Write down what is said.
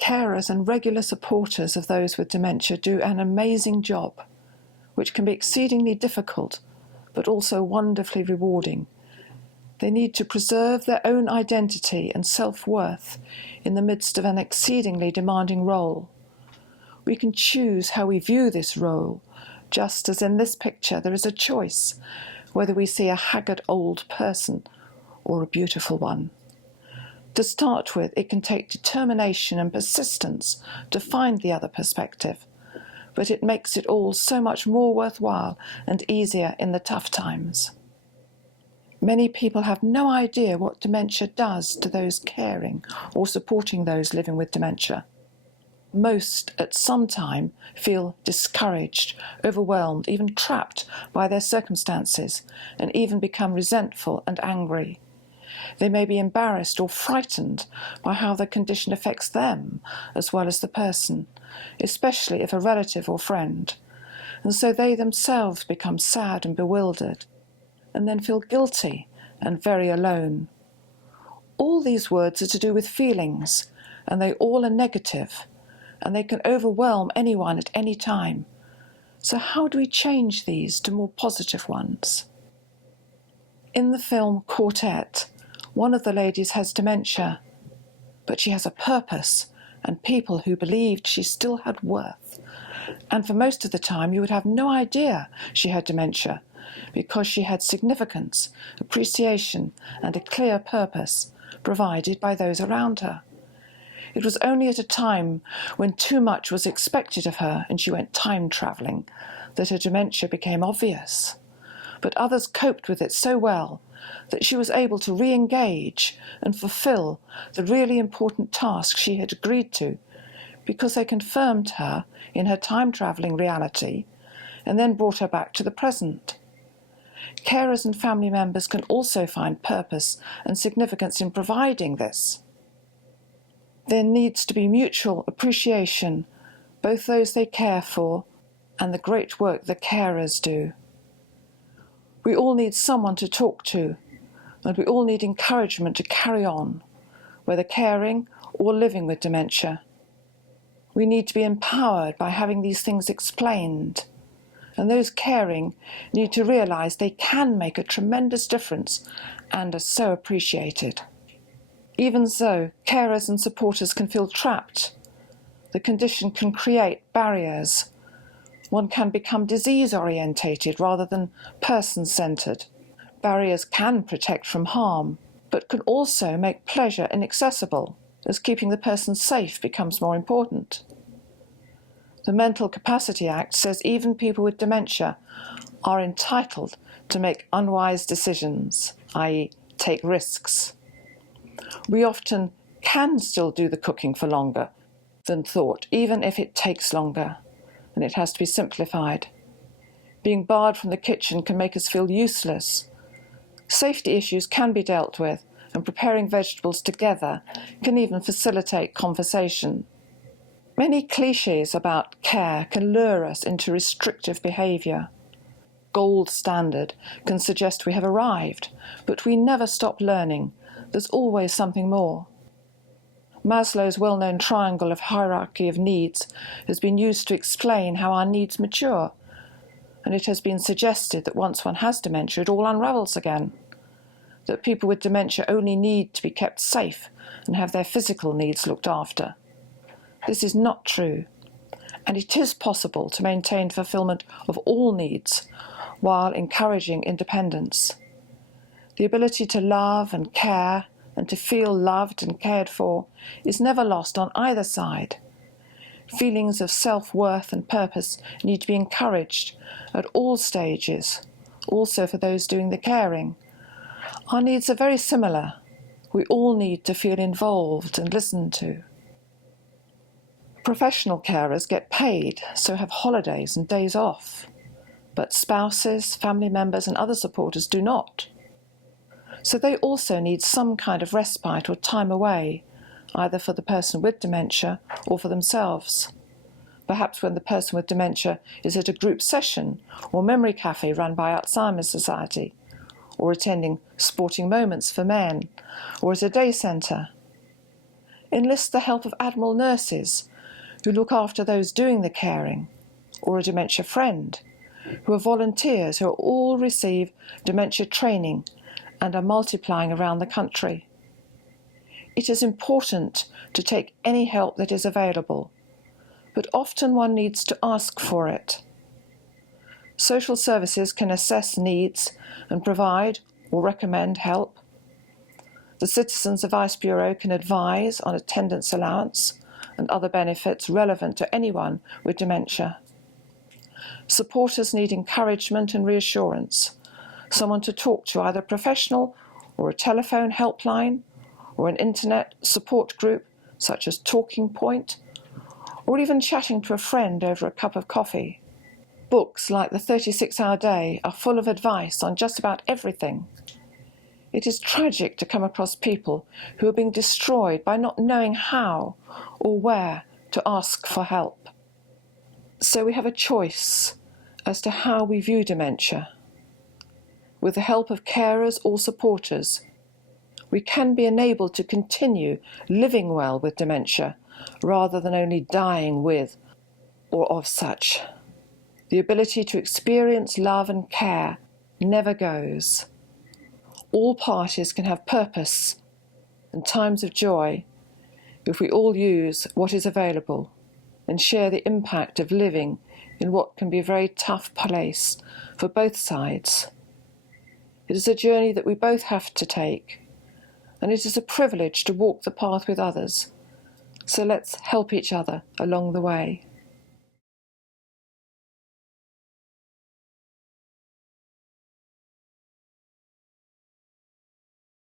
Carers and regular supporters of those with dementia do an amazing job, which can be exceedingly difficult, but also wonderfully rewarding. They need to preserve their own identity and self-worth in the midst of an exceedingly demanding role. We can choose how we view this role, just as in this picture there is a choice whether we see a haggard old person or a beautiful one. To start with, it can take determination and persistence to find the other perspective, but it makes it all so much more worthwhile and easier in the tough times. Many people have no idea what dementia does to those caring or supporting those living with dementia. Most, at some time, feel discouraged, overwhelmed, even trapped by their circumstances, and even become resentful and angry. They may be embarrassed or frightened by how the condition affects them as well as the person, especially if a relative or friend, and so they themselves become sad and bewildered, and then feel guilty and very alone. All these words are to do with feelings, and they all are negative, and they can overwhelm anyone at any time. So how do we change these to more positive ones? In the film Quartet, one of the ladies has dementia, but she has a purpose and people who believed she still had worth. And for most of the time you would have no idea she had dementia, because she had significance, appreciation, and a clear purpose provided by those around her. It was only at a time when too much was expected of her and she went time-travelling that her dementia became obvious. But others coped with it so well that she was able to re-engage and fulfil the really important task she had agreed to, because they confirmed her in her time-travelling reality and then brought her back to the present. Carers and family members can also find purpose and significance in providing this. There needs to be mutual appreciation, both those they care for and the great work the carers do. We all need someone to talk to, and we all need encouragement to carry on, whether caring or living with dementia. We need to be empowered by having these things explained, and those caring need to realise they can make a tremendous difference and are so appreciated. Even so, carers and supporters can feel trapped. The condition can create barriers. One can become disease-orientated rather than person-centred. Barriers can protect from harm, but can also make pleasure inaccessible, as keeping the person safe becomes more important. The Mental Capacity Act says even people with dementia are entitled to make unwise decisions, i.e., take risks. We often can still do the cooking for longer than thought, even if it takes longer, and it has to be simplified. Being barred from the kitchen can make us feel useless. Safety issues can be dealt with, and preparing vegetables together can even facilitate conversation. Many cliches about care can lure us into restrictive behaviour. Gold standard can suggest we have arrived, but we never stop learning. There's always something more. Maslow's well-known triangle of hierarchy of needs has been used to explain how our needs mature, and it has been suggested that once one has dementia, it all unravels again, that people with dementia only need to be kept safe and have their physical needs looked after. This is not true, and it is possible to maintain fulfilment of all needs while encouraging independence. The ability to love and care and to feel loved and cared for is never lost on either side. Feelings of self-worth and purpose need to be encouraged at all stages, also for those doing the caring. Our needs are very similar. We all need to feel involved and listened to. Professional carers get paid, so have holidays and days off. But spouses, family members and other supporters do not. So they also need some kind of respite or time away, either for the person with dementia or for themselves. Perhaps when the person with dementia is at a group session or memory cafe run by Alzheimer's Society, or attending sporting moments for men, or at a day centre. Enlist the help of Admiral nurses who look after those doing the caring, or a dementia friend, who are volunteers who all receive dementia training and are multiplying around the country. It is important to take any help that is available, but often one needs to ask for it. Social services can assess needs and provide or recommend help. The Citizens Advice Bureau can advise on attendance allowance and other benefits relevant to anyone with dementia. Supporters need encouragement and reassurance, someone to talk to, either a professional or a telephone helpline, or an internet support group such as Talking Point, or even chatting to a friend over a cup of coffee. Books like The 36-Hour Day are full of advice on just about everything. It is tragic to come across people who are being destroyed by not knowing how or where to ask for help. So we have a choice as to how we view dementia. With the help of carers or supporters, we can be enabled to continue living well with dementia rather than only dying with or of such. The ability to experience love and care never goes. All parties can have purpose and times of joy if we all use what is available and share the impact of living in what can be a very tough place for both sides. It is a journey that we both have to take, and it is a privilege to walk the path with others. So let's help each other along the way.